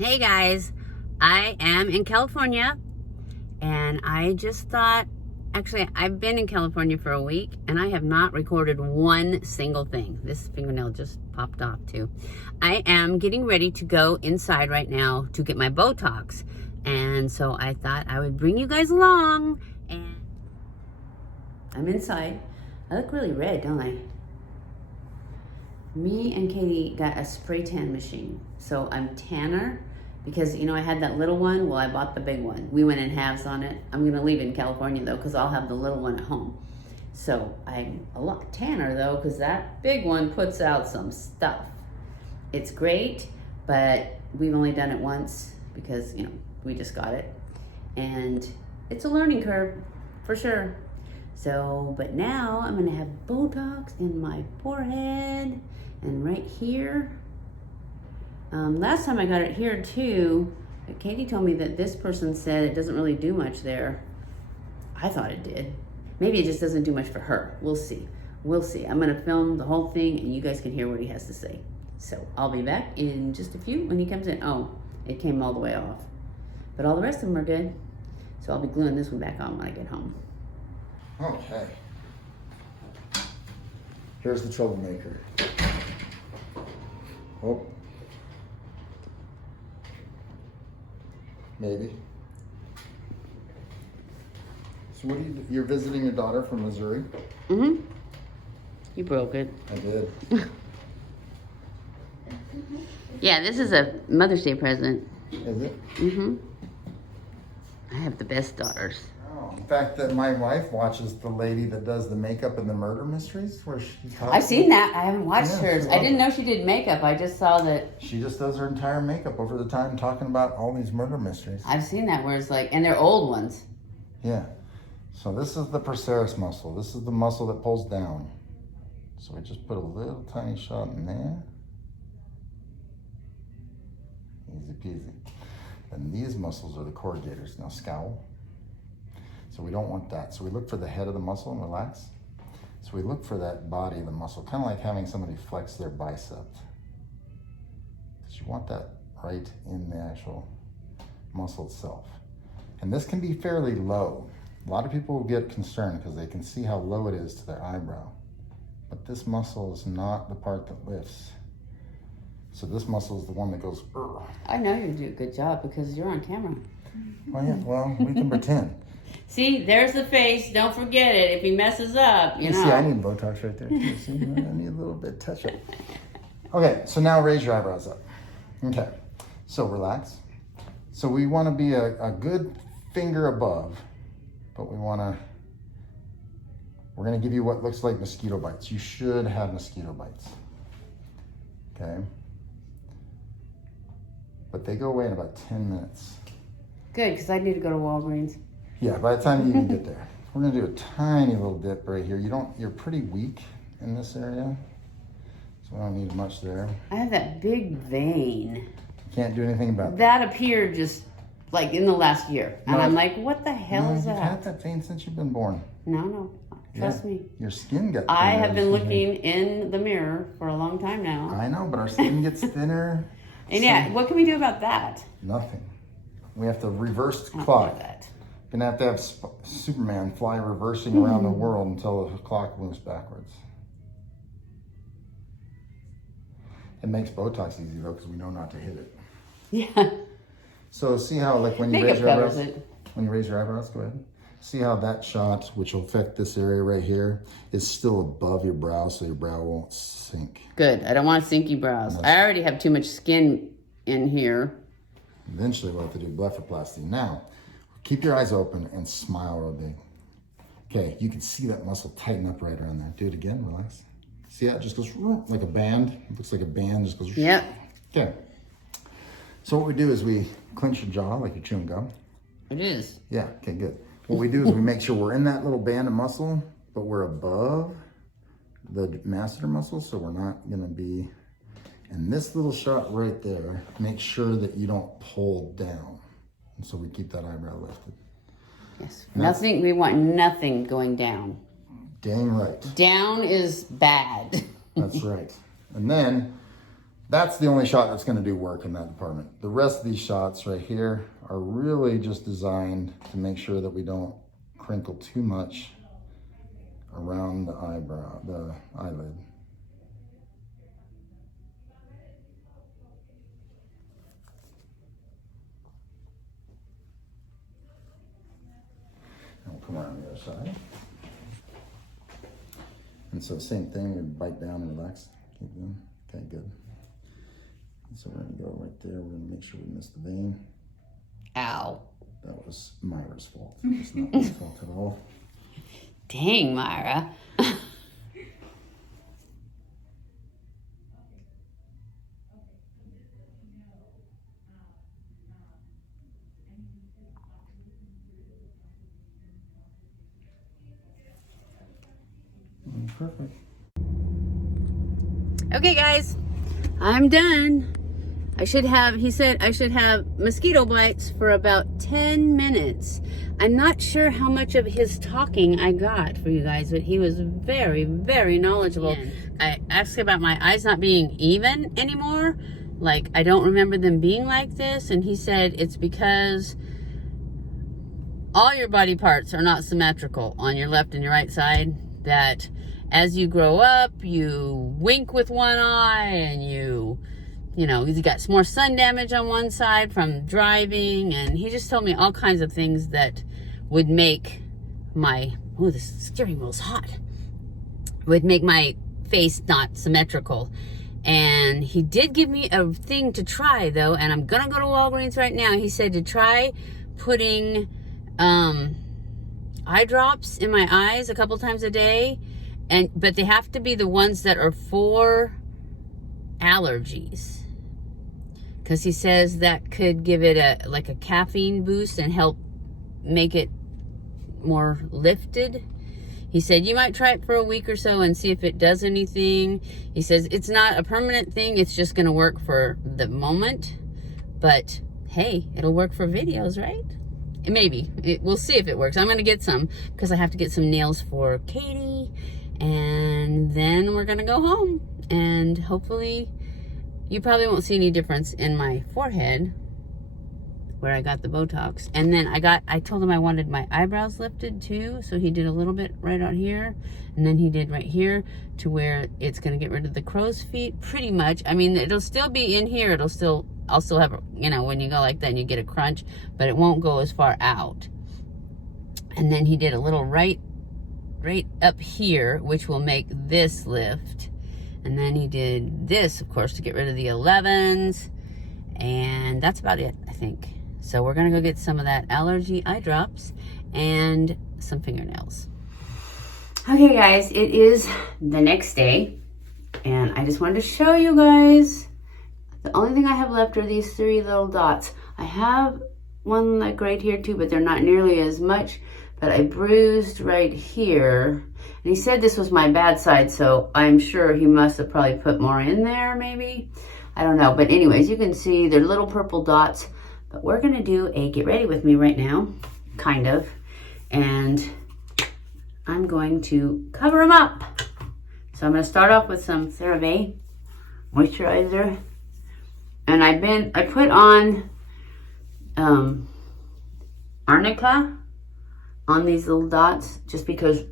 Hey guys, I am in California and I just thought, actually I've been in California for a week and I have not recorded one single thing. This fingernail just popped off too. I am getting ready to go inside right now to get my Botox, and so I thought I would bring you guys along. And I'm inside. I look really red, don't I? Me and Katie got a spray tan machine. So I'm tanner because, you know, I had that little one. Well, I bought the big one. We went in halves on it. I'm going to leave it in California, though, because I'll have the little one at home. So I'm a lot tanner, though, because that big one puts out some stuff. It's great, but we've only done it once because, you know, we just got it. And it's a learning curve, for sure. So, but now I'm going to have Botox in my forehead and right here. Last time I got it here too, Katie told me that this person said it doesn't really do much there. I thought it did. Maybe it just doesn't do much for her. We'll see. We'll see. I'm going to film the whole thing and you guys can hear what he has to say. So I'll be back in just a few when he comes in. Oh, it came all the way off. But all the rest of them are good. So I'll be gluing this one back on when I get home. Okay. Here's the troublemaker. Oh. Maybe. So what do you do? You're visiting your daughter from Missouri? Mm-hmm. You broke it. I did. Yeah, this is a Mother's Day present. Is it? Mm-hmm. I have the best daughters. The fact that my wife watches the lady that does the makeup in the murder mysteries, where she talks. I've seen that. I haven't watched Yeah, hers. I didn't know she did makeup. I just saw that. She just does her entire makeup over the time talking about all these murder mysteries. I've seen that where it's like, and they're old ones. Yeah. So this is the procerus muscle. This is the muscle that pulls down. So we just put a little tiny shot in there. Easy peasy. And these muscles are the corrugators. Now scowl. So we don't want that. So we look for the head of the muscle and relax. So we look for that body of the muscle, kind of like having somebody flex their bicep. Because you want that right in the actual muscle itself. And this can be fairly low. A lot of people will get concerned because they can see how low it is to their eyebrow. But this muscle is not the part that lifts. So this muscle is the one that goes, Urgh. I know you do a good job because you're on camera. Oh yeah, well, we can pretend. See, there's the face. Don't forget it. If he messes up, you know. See, I need Botox right there too. See, I need a little bit of touch up. Okay, so now raise your eyebrows up. Okay, so relax. So we want to be a good finger above, but we're going to give you what looks like mosquito bites. You should have mosquito bites. Okay. But they go away in about 10 minutes. Good, because I need to go to Walgreens. Yeah, by the time you can get there. We're gonna do a tiny little dip right here. You're pretty weak in this area, so we don't need much there. I have that big vein. Can't do anything about that. That appeared just like in the last year. And No. I'm like, what the hell is You've that? had that vein since you've been born. No. Trust Yeah. me. Your skin got I thinner have been as you looking in the mirror for a long time now. I know, but our skin gets thinner. And yeah, what can we do about that? Nothing. We have to reverse the I don't clock. do that. Gonna have to have Superman fly reversing around the world until the clock moves backwards. It makes Botox easy though, because we know not to hit it. Yeah. So see how, like when you Makeup raise your eyebrows, covers it. when you raise your eyebrows, go ahead. See how that shot, which will affect this area right here, is still above your brow, so your brow won't sink. Good. I don't want sinky brows. I already have too much skin in here. Eventually we'll have to do blepharoplasty. Now, keep your eyes open and smile real big. Okay, you can see that muscle tighten up right around there. Do it again, relax. See how it just goes like a band? It looks like a band, just goes. Yep. Okay. So what we do is we clench your jaw like you're chewing gum. It is. Yeah, okay, good. What we do is we make sure we're in that little band of muscle, but we're above the masseter muscle, so we're not gonna be, and this little shot right there, make sure that you don't pull down. And so we keep that eyebrow lifted. Yes. Nothing, we want nothing going down. Dang right. Down is bad. That's right. And then that's the only shot that's going to do work in that department. The rest of these shots right here are really just designed to make sure that we don't crinkle too much around the eyelid. And we'll come around the other side. And so same thing, we bite down and relax. Keep going. Okay, good. And so we're gonna go right there. We're gonna make sure we miss the vein. Ow. That was Myra's fault. It's not my fault at all. Dang, Myra. Perfect. Okay, guys, I'm done. He said I should have mosquito bites for about 10 minutes. I'm not sure how much of his talking I got for you guys, but he was very, very knowledgeable. I asked about my eyes not being even anymore. Like, I don't remember them being like this. And he said it's because all your body parts are not symmetrical on your left and your right side. That as you grow up, you wink with one eye and you know, you got more sun damage on one side from driving. And he just told me all kinds of things that would make my, oh, this steering wheel's hot, would make my face not symmetrical. And he did give me a thing to try though, and I'm gonna go to Walgreens right now. He said to try putting eye drops in my eyes a couple times a day, but they have to be the ones that are for allergies, because he says that could give it a caffeine boost and help make it more lifted. He said you might try it for a week or so and see if it does anything. He says it's not a permanent thing, it's just going to work for the moment, but hey, it'll work for videos, right? Maybe. We'll see if it works. I'm going to get some because I have to get some nails for Katie, and then we're going to go home. And hopefully you probably won't see any difference in my forehead where I got the Botox. And then I told him I wanted my eyebrows lifted too. So he did a little bit right out here. And then he did right here to where it's going to get rid of the crow's feet pretty much. I mean, it'll still be in here. I'll still have, you know, when you go like that and you get a crunch, but it won't go as far out. And then he did a little right up here, which will make this lift. And then he did this, of course, to get rid of the 11s. And that's about it, I think. So we're going to go get some of that allergy eye drops and some fingernails. Okay, guys, it is the next day. And I just wanted to show you guys. The only thing I have left are these 3 little dots. I have one like right here too, but they're not nearly as much. But I bruised right here. And he said this was my bad side, so I'm sure he must have probably put more in there, maybe. I don't know. But anyways, you can see they're little purple dots. But we're going to do a get ready with me right now, kind of. And I'm going to cover them up. So I'm going to start off with some CeraVe moisturizer. And I put on arnica on these little dots just because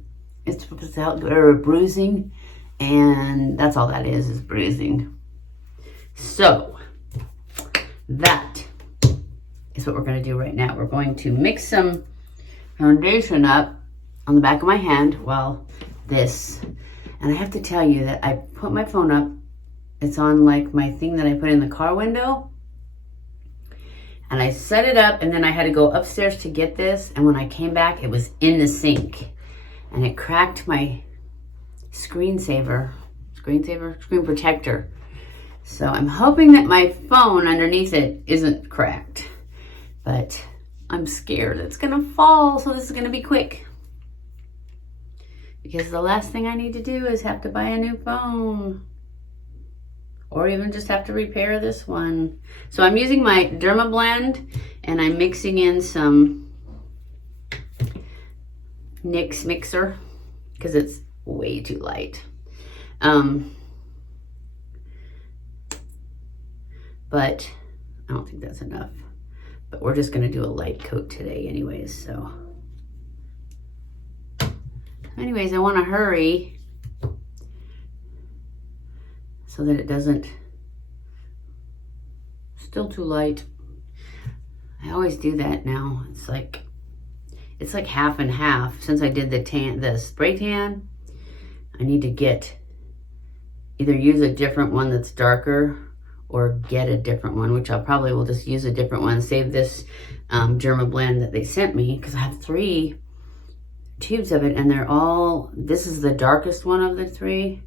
it's supposed to help get rid of bruising, and that's all that is bruising. So that is what we're going to do right now. We're going to mix some foundation up on the back of my hand while this, and I have to tell you that I put my phone up. It's on like my thing that I put in the car window. And I set it up, and then I had to go upstairs to get this. And when I came back, it was in the sink. And it cracked my screen protector. So I'm hoping that my phone underneath it isn't cracked. But I'm scared it's gonna fall, so this is gonna be quick. Because the last thing I need to do is have to buy a new phone. Or even just have to repair this one. So I'm using my Dermablend, and I'm mixing in some NYX mixer because it's way too light. but I don't think that's enough. But we're just gonna do a light coat today anyways, so. Anyways, I wanna hurry so that it doesn't, still too light. I always do that now. It's like half and half. Since I did the spray tan, I need to either use a different one that's darker or get a different one, which I probably will just use a different one. Save this Dermablend that they sent me, because I have 3 tubes of it, and this is the darkest one of the 3,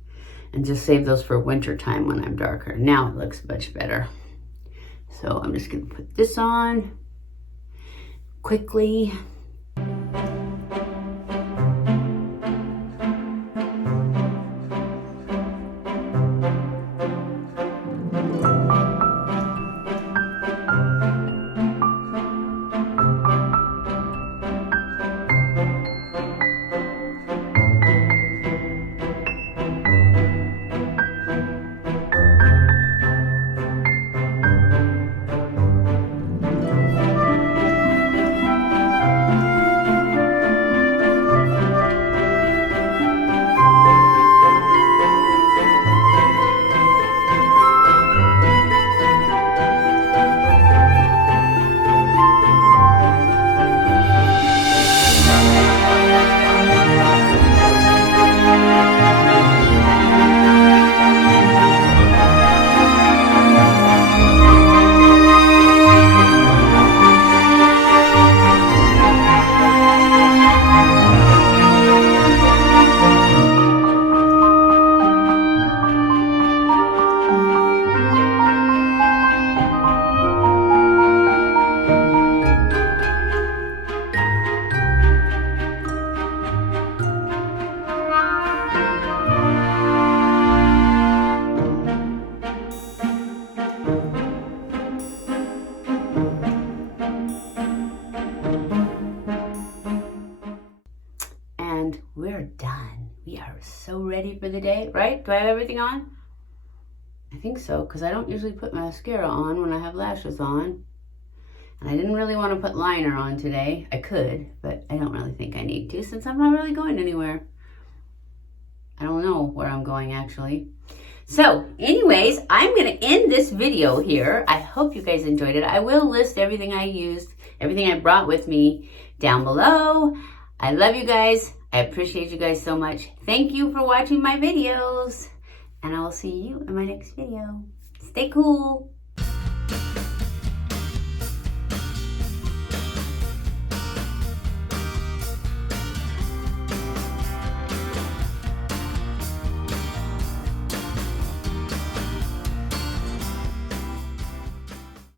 and just save those for winter time when I'm darker. Now it looks much better. So I'm just gonna put this on quickly. We're done. We are so ready for the day, right? Do I have everything on? I think so, because I don't usually put mascara on when I have lashes on. And I didn't really want to put liner on today. I could, but I don't really think I need to, since I'm not really going anywhere. I don't know where I'm going, actually. So, anyways, I'm going to end this video here. I hope you guys enjoyed it. I will list everything I used, everything I brought with me down below. I love you guys. I appreciate you guys so much. Thank you for watching my videos. And I will see you in my next video. Stay cool.